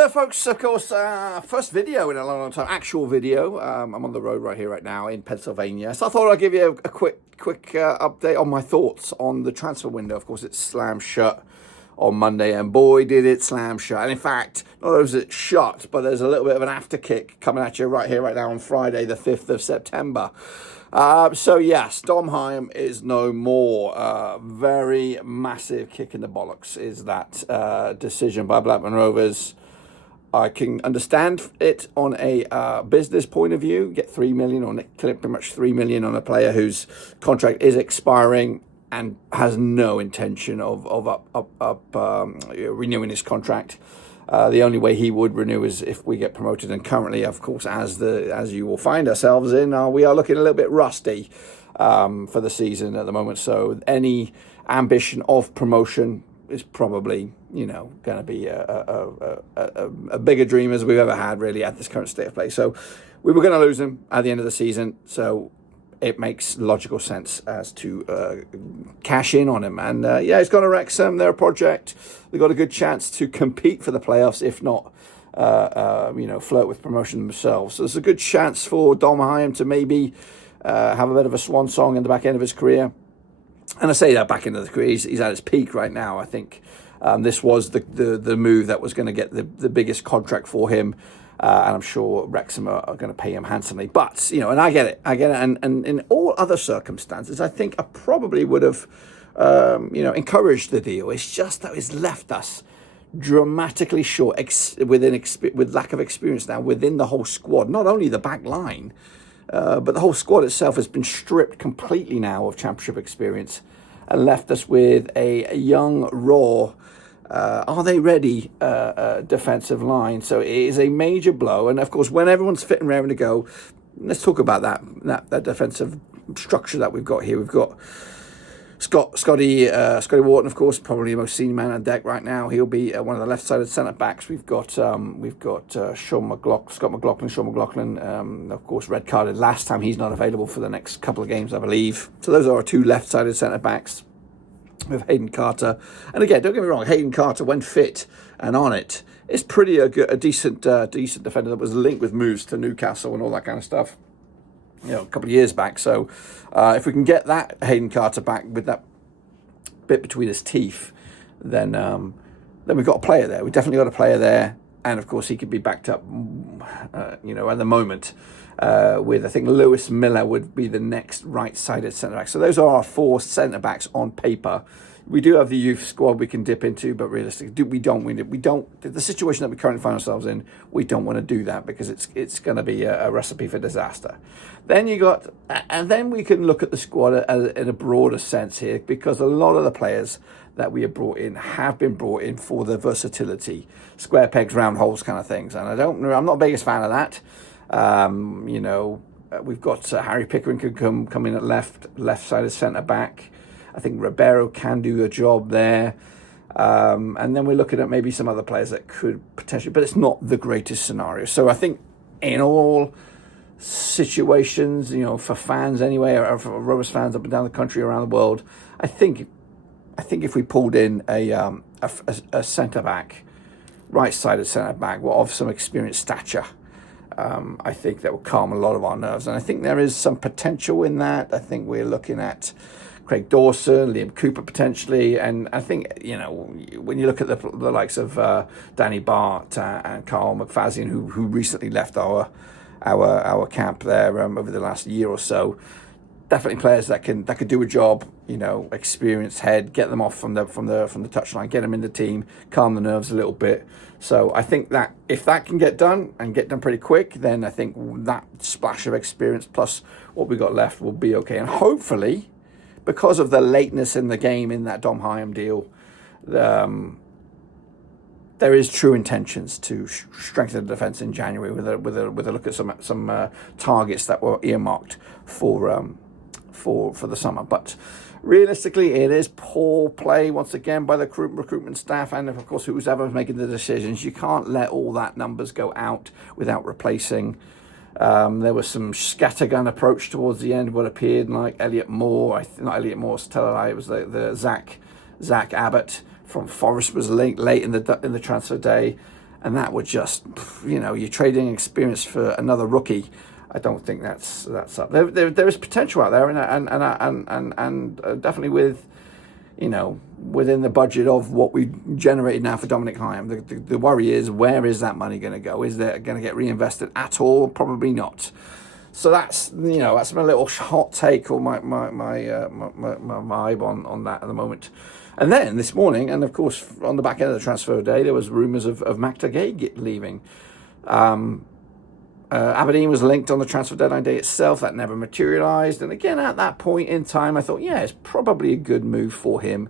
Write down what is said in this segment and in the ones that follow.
there, folks. Of course, first video in a long, long time. Actual video. I'm on the road right here, right now in Pennsylvania. So I thought I'd give you a quick update on my thoughts on the transfer window. Of course, it's slammed shut on Monday, and boy, did it slam shut. And in fact, not only was it shut, but there's a little bit of an after kick coming at you right here, right now on Friday, the 5th of September. So yes, Dom Hyam is no more. Very massive kick in the bollocks is that decision by Blackburn Rovers. I can understand it on a business point of view. Get 3 million, or pretty much 3 million on a player whose contract is expiring and has no intention of renewing his contract. The only way he would renew is if we get promoted, and currently, of course, as you will find ourselves in, we are looking a little bit rusty for the season at the moment. So any ambition of promotion is probably, going to be a bigger dream as we've ever had, really, at this current state of play. So we were going to lose him at the end of the season. So it makes logical sense as to cash in on him. And he's gone to Wrexham. They're a project. They've got a good chance to compete for the playoffs, if not, flirt with promotion themselves. So there's a good chance for Dom Hyam to maybe have a bit of a swan song in the back end of his career. And I say that back end of the career, he's at his peak right now. I think this was the move that was going to get the biggest contract for him. And I'm sure Wrexham are going to pay him handsomely. But, and I get it. And in all other circumstances, I think I probably would have, encouraged the deal. It's just that it's left us dramatically short with lack of experience now within the whole squad. Not only the back line, but the whole squad itself has been stripped completely now of championship experience and left us with a young, raw, are they ready defensive line. So it is a major blow. And of course, when everyone's fit and raring to go, let's talk about that defensive structure that we've got here. We've got Scotty Wharton, of course, probably the most senior man on deck right now. He'll be one of the left-sided centre backs. We've got Scott McLaughlin, of course, red carded last time. He's not available for the next couple of games, I believe. So those are our two left-sided centre backs. With Hayden Carter, and again, don't get me wrong, Hayden Carter, when fit and on it, is pretty a decent defender that was linked with moves to Newcastle and all that kind of stuff, a couple of years back. So if we can get that Hayden Carter back with that bit between his teeth, then we've got a player there. We've definitely got a player there, and of course he could be backed up, at the moment. With, I think, Lewis Miller would be the next right-sided centre-back. So those are our four centre-backs on paper. We do have the youth squad we can dip into, but realistically, we don't. The situation that we currently find ourselves in, we don't want to do that because it's going to be a recipe for disaster. Then then we can look at the squad in a broader sense here, because a lot of the players that we have brought in have been brought in for the versatility, square pegs, round holes kind of things. And I'm not the biggest fan of that. We've got Harry Pickering could come in at left-sided centre-back. I think Ribeiro can do a job there. And then we're looking at maybe some other players that could potentially, but it's not the greatest scenario. So I think in all situations, for fans anyway, or for Rovers fans up and down the country, around the world, I think if we pulled in a centre-back, right-sided centre-back, of some experienced stature, I think that will calm a lot of our nerves. And I think there is some potential in that. I think we're looking at Craig Dawson, Liam Cooper potentially. And I think, when you look at the likes of Danny Bart and Carl McFadzean, who recently left our camp there over the last year or so, definitely players that can do a job, experienced head, get them off from the touchline, get them in the team, calm the nerves a little bit. So I think that if that can get done and get done pretty quick, then I think that splash of experience plus what we got left will be okay. And hopefully, because of the lateness in the game in that Dom Hyam deal, there is true intentions to strengthen the defence in January with a look at some targets that were earmarked for the summer. But realistically, it is poor play once again by the recruitment staff, and of course who's ever making the decisions. You can't let all that numbers go out without replacing. There was some scattergun approach towards the end, what appeared like Elliot Moore. Not Elliot Moore, it was the Zach Abbott from Forest was linked late in the transfer day. and that would just, you're trading experience for another rookie. I don't think that's up. There is potential out there, and definitely with, within the budget of what we generated now for Dominic Hyam. The worry is, where is that money going to go? Is that going to get reinvested at all? Probably not. So that's that's my little hot take, or my vibe on that at the moment. And then this morning, and of course on the back end of the transfer day, there was rumours of Makhtar Gueye leaving. Aberdeen was linked on the transfer deadline day itself. That never materialised. And again, at that point in time, I thought, it's probably a good move for him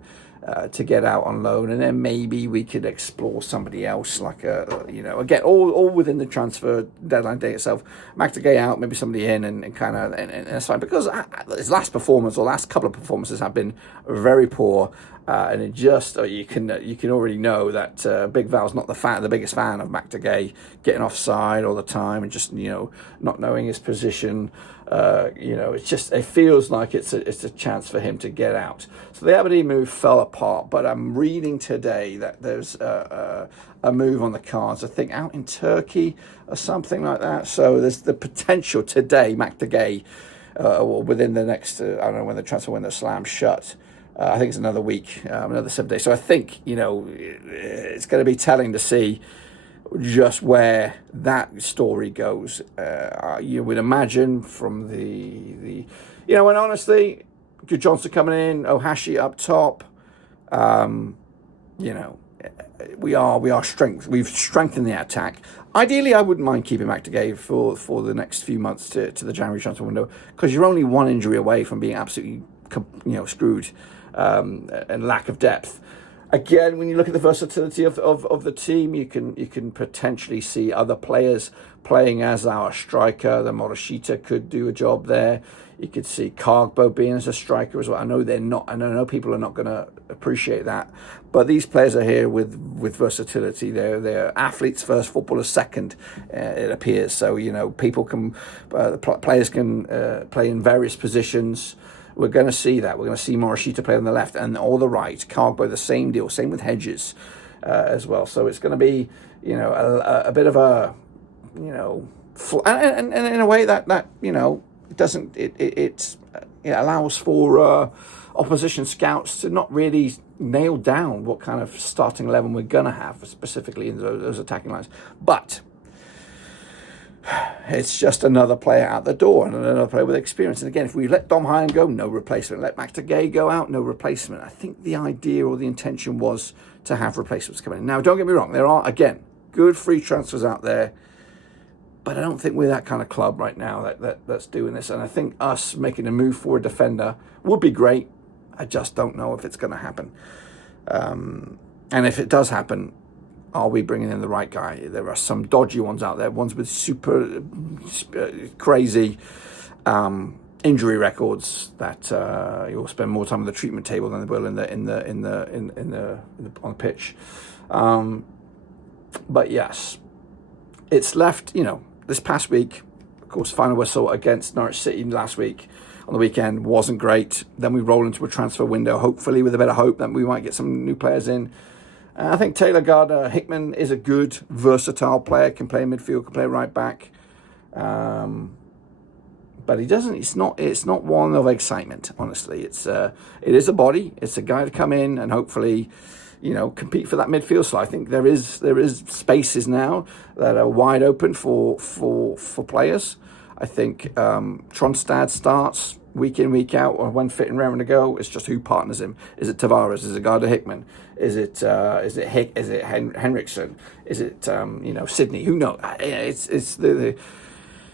to get out on loan, and then maybe we could explore somebody else, like again, all within the transfer deadline day itself. Makhtar Gueye out, maybe somebody in, and that's fine, because his last performance, or last couple of performances, have been very poor. And it just, you can already know that Big Val's not the biggest fan of Makhtar Gueye getting offside all the time, and just not knowing his position. It feels like it's a chance for him to get out. So the Aberdeen move fell apart, but I'm reading today that there's a move on the cards, I think out in Turkey or something like that. So there's the potential today, Makhtar Gueye, within the next, I don't know when the transfer window slams shut. I think it's another week, another 7 days. So I think, it's going to be telling to see just where that story goes. You would imagine from the and honestly, Good Johnson coming in, Ohashi up top, we've strengthened the attack. Ideally, I wouldn't mind keeping Makhtar Gueye for the next few months to the January transfer window, because you're only one injury away from being absolutely screwed. And lack of depth. Again, when you look at the versatility of the team, you can potentially see other players playing as our striker. The Morishita could do a job there. You could see Cargbo being as a striker as well. I know they're not. I know people are not going to appreciate that, but these players are here with versatility. They're athletes first, footballers second. It appears so. People can, players can play in various positions. We're going to see that. We're going to see Morishita play on the left and or the right. Cargbo, the same deal. Same with Hedges as well. So it's going to be, a bit of a, and in a way that it doesn't. It allows for opposition scouts to not really nail down what kind of starting 11 we're going to have specifically in those attacking lines, but. It's just another player out the door, and another player with experience. And again, if we let Dom Hyam go, no replacement. Let Makhtar Gueye go out, no replacement. I think the idea or the intention was to have replacements coming in. Now, don't get me wrong. There are, again, good free transfers out there, but I don't think we're that kind of club right now that's doing this. And I think us making a move for a defender would be great. I just don't know if it's going to happen. And if it does happen, are we bringing in the right guy? There are some dodgy ones out there, ones with super crazy injury records that you'll spend more time on the treatment table than they will on the pitch. But yes, it's left. This past week, of course, final whistle against Norwich City last week on the weekend wasn't great. Then we roll into a transfer window, hopefully with a bit of hope that we might get some new players in. I think Taylor Gardner-Hickman is a good, versatile player, can play midfield, can play right back. But he doesn't. It's not one of excitement, honestly. It is a body. It's a guy to come in and hopefully, compete for that midfield. So I think there is spaces now that are wide open for players. I think Tronstad starts week in, week out, or when fit and raring to go. It's just who partners him. Is it Tavares? Is it Gardner-Hickman? Is it Henriksen? Is it Sydney? Who knows?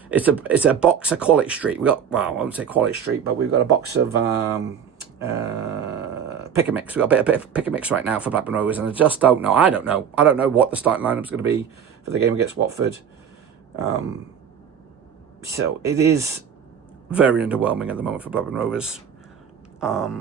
It's a box of Quality Street. I won't say Quality Street, but we've got a box of pick a mix. We've got a bit of pick a mix right now for Blackburn Rovers, and I just don't know. I don't know what the starting lineup's going to be for the game against Watford. So it is very underwhelming at the moment for Blackburn Rovers. But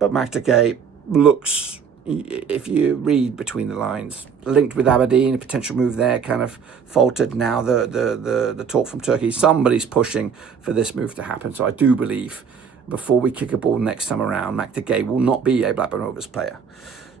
Makhtar Gueye looks, if you read between the lines, linked with Aberdeen, a potential move there kind of faltered. Now the talk from Turkey, somebody's pushing for this move to happen. So I do believe before we kick a ball next time around, Makhtar Gueye will not be a Blackburn Rovers player.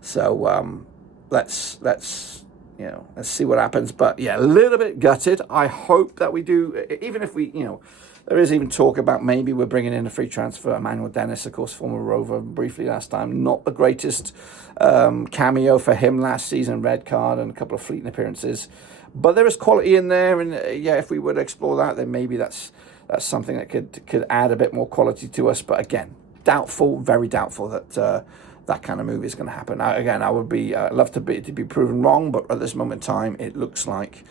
So let's let's see what happens. But yeah, a little bit gutted. I hope that we do, even if we, there is even talk about maybe we're bringing in a free transfer. Emmanuel Dennis, of course, former Rover, briefly last time. Not the greatest cameo for him last season, red card and a couple of fleeting appearances. But there is quality in there, and if we were to explore that, then maybe that's something that could add a bit more quality to us. But again, doubtful, very doubtful that that kind of move is going to happen. Now, again, I would be love to be proven wrong, but at this moment in time, it looks like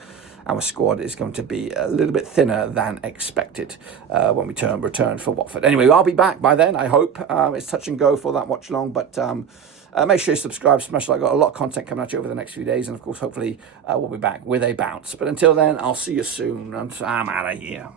our squad is going to be a little bit thinner than expected when we return for Watford. Anyway, I'll be back by then, I hope. It's touch and go for that watch long, but make sure you subscribe, smash like. I've got a lot of content coming at you over the next few days, and of course, hopefully, we'll be back with a bounce. But until then, I'll see you soon, and I'm out of here.